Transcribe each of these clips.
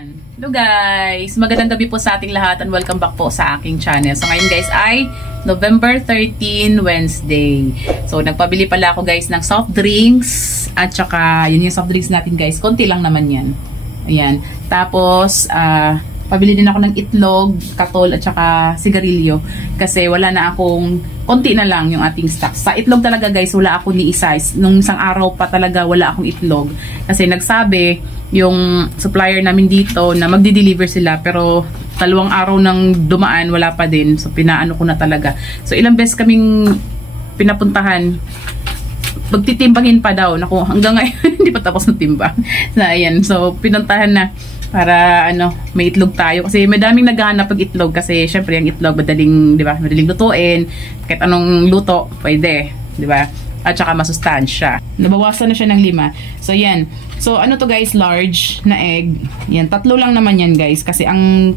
Hello guys! Magandang gabi po sa ating lahat and welcome back po sa aking channel. So ngayon guys ay November 13, Wednesday. So nagpabili pala ako guys ng soft drinks at saka yun yung soft drinks natin guys. Konti lang naman yan. Ayan. Tapos pabili din ako ng itlog, katol at saka sigarilyo kasi wala na akong, konti na lang yung ating stock. Sa itlog talaga guys, wala ako ni isa. Nung isang araw pa talaga wala akong itlog kasi nagsabi yung supplier namin dito na magdi-deliver sila pero 2 araw nang dumaan wala pa din. So pinaano ko na talaga. So ilang beses kaming pinapuntahan. Magtitimbangin pa daw. Naku, hanggang ngayon hindi pa tapos ng timbang. So ayan. So pinuntahan na para may itlog tayo kasi madaming naghahanap ng itlog kasi syempre yung itlog madaling, 'di ba? Madaling lutuin. Kahit anong luto, pwede, 'di ba? At saka masustansya. Nabawasan na siya ng 5. So yan. So ano to guys, large na egg. Yan, 3 lang naman yan guys kasi ang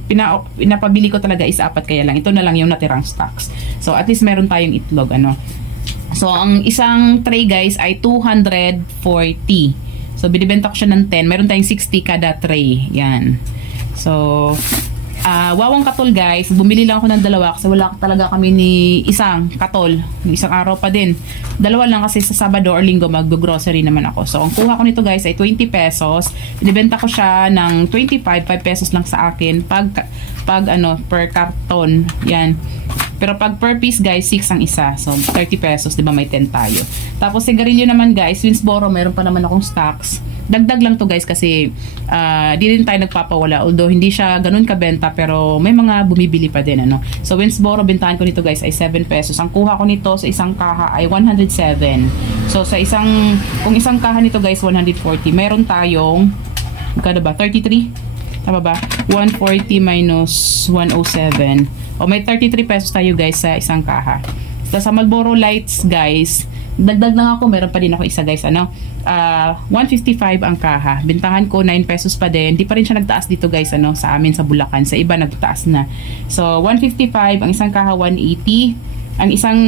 pinapabili ko talaga is 4 kaya lang. Ito na lang yung natirang stocks. So at least meron tayong itlog So ang isang tray guys ay 240. So binibenta ko siya ng 10. Meron tayong 60 kada tray. Yan. So wawang katol guys, bumili lang ako ng 2 kasi wala talaga kami ni isang katol. Isang araw pa din. 2 lang kasi sa Sabado or Linggo mag-grocery naman ako. So ang kuha ko nito guys ay 20 pesos. Binibenta ko siya ng 25, 5 pesos lang sa akin pag per karton. Yan. Pero pag per piece guys, 6 ang isa. So 30 pesos, 'di ba? May 10 tayo. Tapos sigarilyo naman guys, Winsboro, meron pa naman akong stocks. Dagdag lang to guys kasi di rin tayo nagpapawala. Although hindi siya ganun kabenta pero may mga bumibili pa din So Winsboro, bintahan ko nito guys ay 7 pesos. Ang kuha ko nito sa isang kaha ay 107. So sa kung isang kaha nito guys 140. Meron tayong magkano ba? 33? Tama ba? 140 minus 107. O may 33 pesos tayo guys sa isang kaha. So sa Marlboro Lights guys, dagdag lang ako, meron pa din ako isa guys 155 ang kaha. Bintahan ko 9 pesos pa din. Di pa rin siya nagtaas dito guys sa amin sa Bulacan. Sa iba nagtaas na. So 155 ang isang kaha, 180. Ang isang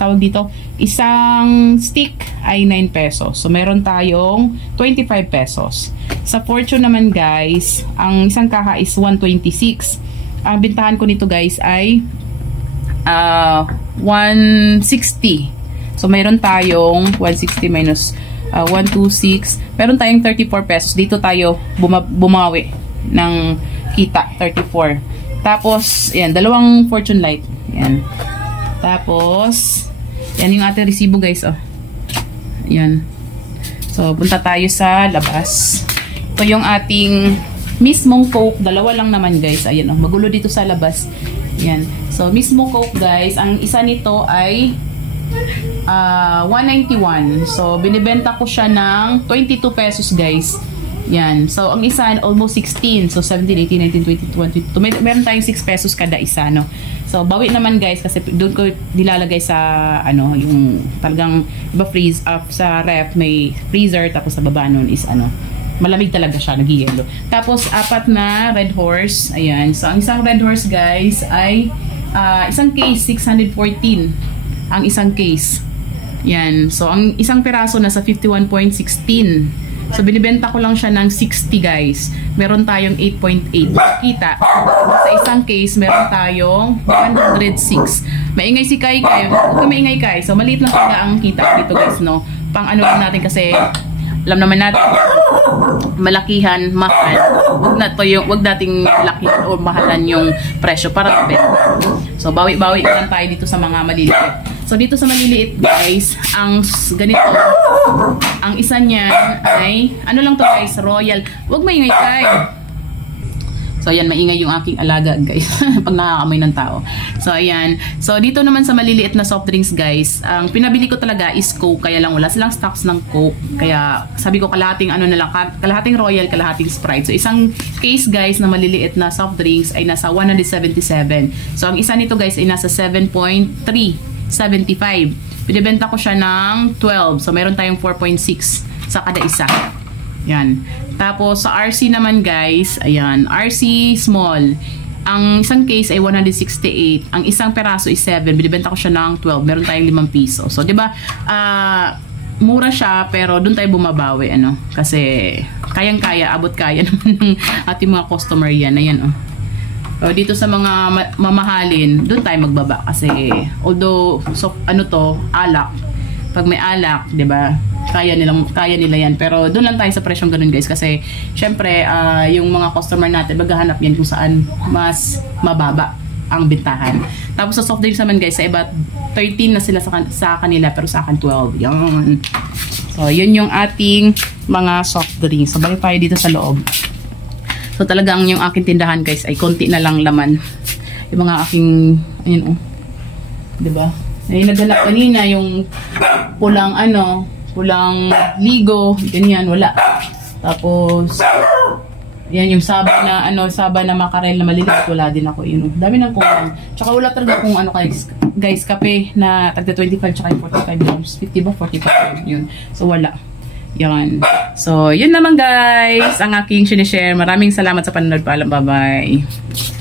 tawag dito, isang stick ay 9 pesos. So meron tayong 25 pesos. Sa Fortune naman guys, ang isang kaha is 126. Ang bintahan ko nito guys ay 160. So mayroon tayong 160 minus 126. Meron tayong 34 pesos. Dito tayo bumawi ng kita, 34. Tapos, yan, 2 Fortune Light. Yan. Tapos, yan yung ating resibo guys. Yan. So, punta tayo sa labas. Ito yung ating mismong Coke. 2 lang naman guys. Ayan magulo dito sa labas. Yan. So, mismo Coke guys. Ang isa nito ay 191. So, binibenta ko siya ng 22 pesos guys. Yan. So, ang isa almost 16. So, 17, 18, 19, 20, 22. Meron tayong 6 pesos kada isa, So, bawi naman guys kasi doon ko nilalagay sa yung talagang freeze up sa ref, may freezer tapos sa baba nun is malamig talaga siya, nag-yellow. Tapos 4 na Red Horse. Ayan. So, ang isang Red Horse guys ay isang case 614. Ang isang case. Yan. So, ang isang piraso nasa 51.16. So, binibenta ko lang siya ng 60 guys. Meron tayong 8.8. Kita. Sa isang case, meron tayong 106. Maingay si Kai. Huwag maingay Kai. So, maliit lang talaga ang kita dito guys, Pang lang natin kasi alam naman natin malakihan, mahal. Wag nating lakihan o mahalan yung presyo para mabenta. So, bawi-bawi lang tayo dito sa mga maliliit. So, dito sa maliliit guys, ang ganito, ang isa niyan ay, lang to guys, Royal. Huwag maingay kayo. So, ayan, maingay yung aking alaga guys, pag nakakamoy ng tao. So, ayan. So, dito naman sa maliliit na soft drinks guys, ang pinabili ko talaga is Coke, kaya lang wala silang stocks ng Coke. Kaya, sabi ko kalahating na lang, kalahating Royal, kalahating Sprite. So, isang case guys na maliliit na soft drinks ay nasa 177. So, ang isa nito guys ay nasa 7.375. Binibenta ko siya ng 12. So, meron tayong 4.6 sa kada isa. Yan. Tapos, sa RC naman guys, ayan, RC small. Ang isang case ay 168. Ang isang peraso is 7. Binibenta ko siya ng 12. Meron tayong 5 piso. So, di ba, mura siya, pero doon tayo bumabawi, ano. Kasi, kayang-kaya, abot kaya naman ng ating mga customer yan. Ayan, oh. So, dito sa mga mamahalin, doon tayo magbaba. Kasi, although, so, ano to, alak. Pag may alak, 'di ba? Kaya nila yan. Pero doon lang tayo sa presyong ganun, guys, kasi syempre yung mga customer natin maghahanap yan kung saan mas mababa ang bintahan. Tapos sa soft drinks naman, guys, sa iba 13 na sila sa kanila, pero sa akin 12. Yan. So, yun yung ating mga soft drinks. So, balik tayo dito sa loob. So, talagang yung aking tindahan, guys, ay konti na lang laman. Yung mga aking, ayun, oh. 'Di ba? Ay, naghanap kanina yung pulang pulang ligo, ganyan, wala. Tapos, yan yung saba na makarel na maliliit, wala din ako yun. Dami ng kulang. Tsaka wala talaga kung guys, kape na tagda 25 tsaka 45 grams. 50 ba? 45 yun. So, wala. Yan. So, yun naman, guys, ang aking sinishare. Maraming salamat sa panonood. Paalam, bye-bye.